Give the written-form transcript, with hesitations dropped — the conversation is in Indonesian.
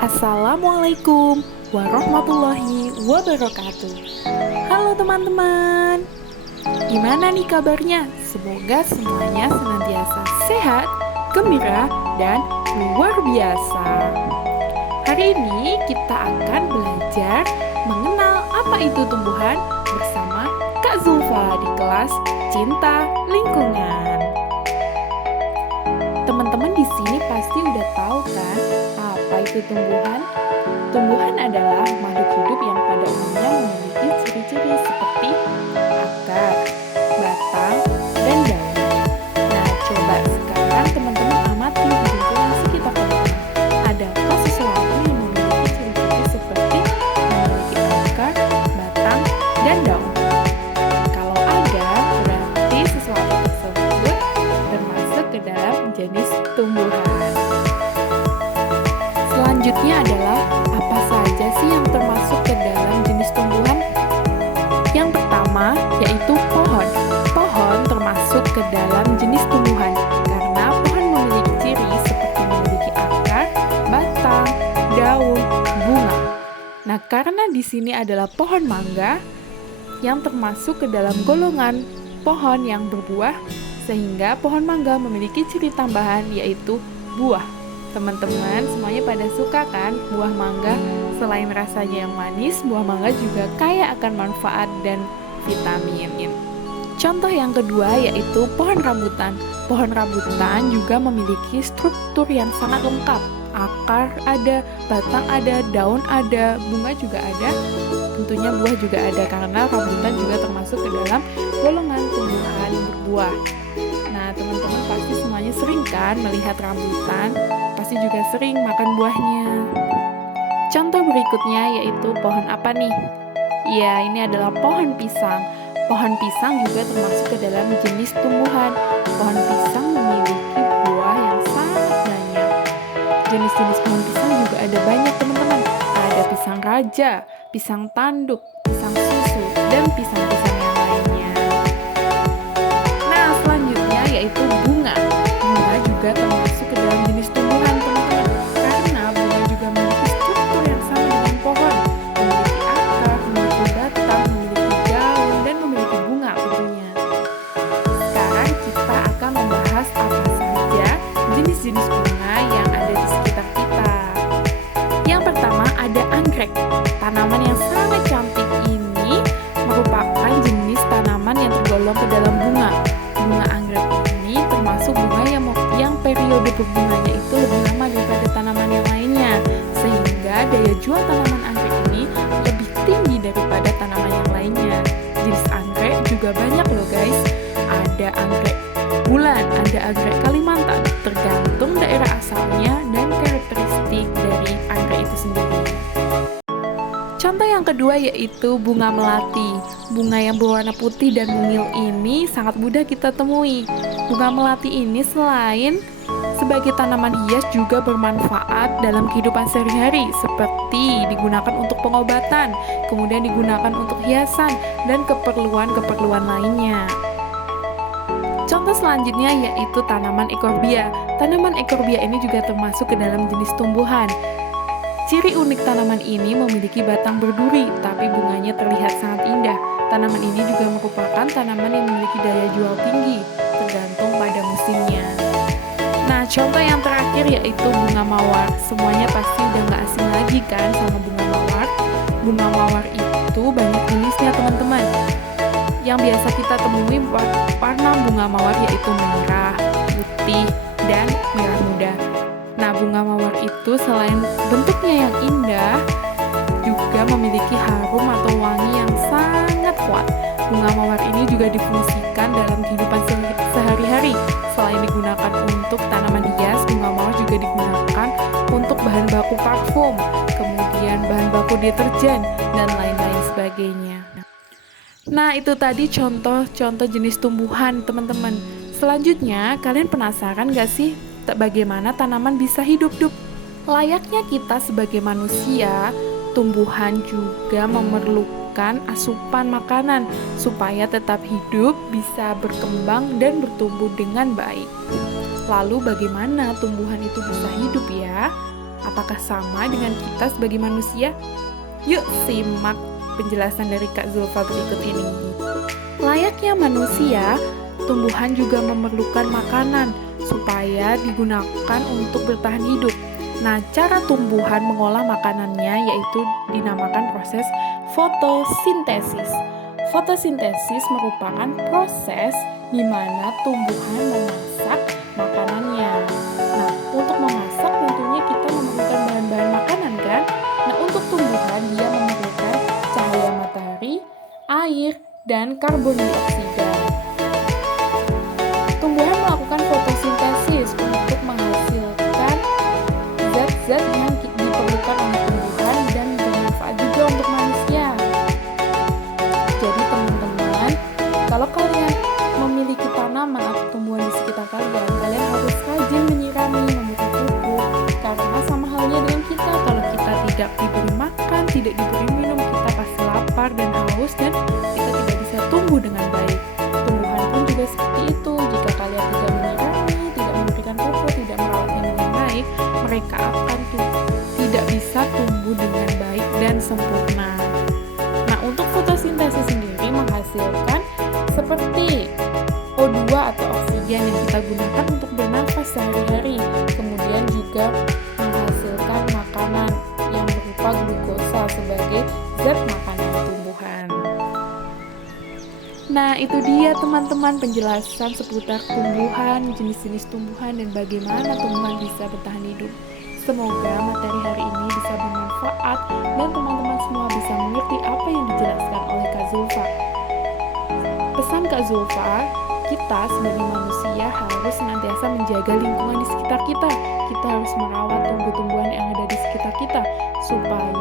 Assalamualaikum warahmatullahi wabarakatuh. Halo teman-teman, gimana nih kabarnya? Semoga semuanya senantiasa sehat, gembira, dan luar biasa. Hari ini kita akan belajar mengenal apa itu tumbuhan bersama Kak Zulfa di kelas Cinta Lingkungan. Teman-teman di sini pasti udah tahu kan apa itu tumbuhan? Tumbuhan adalah makhluk hidup yang pada umumnya memiliki ciri-ciri seperti akar, batang, dan daun. Nah, coba sekarang teman-teman amati di lingkungan sekitar teman-teman. Adakah sesuatu yang memiliki ciri-ciri seperti memiliki akar, batang, dan daun? Kalau ada, berarti sesuatu tersebut termasuk ke dalam jenis tumbuhan. Selanjutnya adalah apa saja sih yang termasuk ke dalam jenis tumbuhan? Yang pertama yaitu pohon. Pohon termasuk ke dalam jenis tumbuhan karena pohon memiliki ciri seperti memiliki akar, batang, daun, bunga. Nah, karena di sini adalah pohon mangga yang termasuk ke dalam golongan pohon yang berbuah, sehingga pohon mangga memiliki ciri tambahan yaitu buah. Teman-teman semuanya pada suka kan buah mangga? Selain rasanya yang manis, buah mangga juga kaya akan manfaat dan vitamin. Contoh yang kedua yaitu pohon rambutan. Pohon rambutan juga memiliki struktur yang sangat lengkap. Akar ada, batang ada, daun ada, bunga juga ada, tentunya buah juga ada karena rambutan juga termasuk ke dalam golongan tumbuhan berbuah. Nah, teman-teman pasti semuanya sering kan melihat rambutan, pasti juga sering makan buahnya. Contoh berikutnya yaitu pohon apa nih? Ya, ini adalah pohon pisang. Pohon pisang juga termasuk ke dalam jenis tumbuhan. Pohon pisang memiliki buah yang sangat banyak. Jenis-jenis pohon pisang juga ada banyak teman-teman. Ada pisang raja, pisang tanduk, pisang susu, dan pisang-pisang yang lainnya. Nah, selanjutnya yaitu bunga. Bunga juga termasuk ke dalam jenis tumbuhan teman-teman. Karena bunga juga memiliki struktur yang sama dengan pohon. Memiliki akar, memiliki batang, memiliki daun, dan memiliki bunga tentunya. Sekarang kita akan membahas apa saja jenis-jenis bunga yang ada di sekitar kita. Yang pertama ada anggrek. Tanaman yang sangat cantik ini merupakan jenis tanaman yang tergolong ke dalam bunga. Bunga anggrek ini termasuk bunga yang periode berbunganya itu lebih lama daripada tanaman yang lainnya, sehingga daya jual tanaman anggrek ini lebih tinggi daripada tanaman yang lainnya. Jenis anggrek juga banyak loh guys. Ada anggrek bulan, ada anggrek Kalimantan, tergantung daerah asalnya dan karakteristik dari anggrek itu sendiri. Contoh yang kedua yaitu bunga melati. Bunga yang berwarna putih dan mungil ini sangat mudah kita temui. Bunga melati ini selain sebagai tanaman hias juga bermanfaat dalam kehidupan sehari-hari, seperti digunakan untuk pengobatan, kemudian digunakan untuk hiasan, dan keperluan-keperluan lainnya. Contoh selanjutnya yaitu tanaman ekorbia. Tanaman ekorbia ini juga termasuk ke dalam jenis tumbuhan. Ciri unik tanaman ini memiliki batang berduri, tapi bunganya terlihat sangat indah. Tanaman ini juga merupakan tanaman yang memiliki daya jual tinggi, tergantung pada musimnya. Nah, contoh yang terakhir yaitu bunga mawar. Semuanya pasti udah gak asing lagi kan sama bunga mawar. Bunga mawar itu banyak jenisnya teman-teman. Yang biasa kita temui warna bunga mawar yaitu merah, putih, dan merah muda. Nah, bunga mawar itu selain bentuknya yang indah, juga memiliki harum atau wangi yang sangat kuat. Bunga mawar ini juga difungsikan dalam kehidupan sehari-hari. Selain digunakan untuk tanaman hias, bunga mawar juga digunakan untuk bahan baku parfum, kemudian bahan baku deterjen, dan lain-lain sebagainya. Nah, itu tadi contoh-contoh jenis tumbuhan, teman-teman. Selanjutnya, kalian penasaran gak sih bagaimana tanaman bisa hidup? Layaknya kita sebagai manusia, tumbuhan juga memerlukan asupan makanan supaya tetap hidup, bisa berkembang dan bertumbuh dengan baik. Lalu bagaimana tumbuhan itu bisa hidup ya? Apakah sama dengan kita sebagai manusia? Yuk simak penjelasan dari Kak Zulfa berikut ini. Layaknya manusia, tumbuhan juga memerlukan makanan supaya digunakan untuk bertahan hidup. Nah, cara tumbuhan mengolah makanannya yaitu dinamakan proses fotosintesis. Fotosintesis merupakan proses di mana tumbuhan memasak makanannya. Nah, untuk memasak tentunya kita memerlukan bahan-bahan makanan kan? Nah, untuk tumbuhan dia memerlukan cahaya matahari, air, dan karbon dioksida. Tumbuhan melakukan fotosintesis untuk menghasilkan zat-zat yang diperlukan oleh tumbuhan dan bermanfaat juga untuk manusia. Jadi teman-teman, kalau kalian memiliki tanaman atau tumbuhan di sekitar kalian, kalian harus rajin menyirami, memberi pupuk. Karena sama halnya dengan kita, kalau kita tidak diberi makan, tidak diberi minum, kita pasti lapar dan haus dan kita tidak bisa tumbuh dengan baik. Tumbuhan pun juga seperti itu. Jika kalian tidak menyirami, tidak memberikan pupuk, tidak merawatnya dengan baik, mereka akan tidak bisa tumbuh dengan baik dan sempurna. Nah, untuk fotosintesis sendiri menghasilkan seperti O2 atau oksigen yang kita gunakan untuk bernafas sehari-hari. Kemudian juga menghasilkan makanan yang berupa glukosa sebagai zat makanan tumbuhan. Nah, itu dia teman-teman penjelasan seputar tumbuhan, jenis-jenis tumbuhan, dan bagaimana tumbuhan bisa bertahan hidup. Semoga materi hari ini bisa bermanfaat dan teman-teman semua bisa mengerti apa yang dijelaskan oleh Kak Zulfa. Pesan Kak Zulfa, kita sebagai manusia harus senantiasa menjaga lingkungan di sekitar kita. Kita harus merawat tumbuh-tumbuhan yang ada di sekitar kita supaya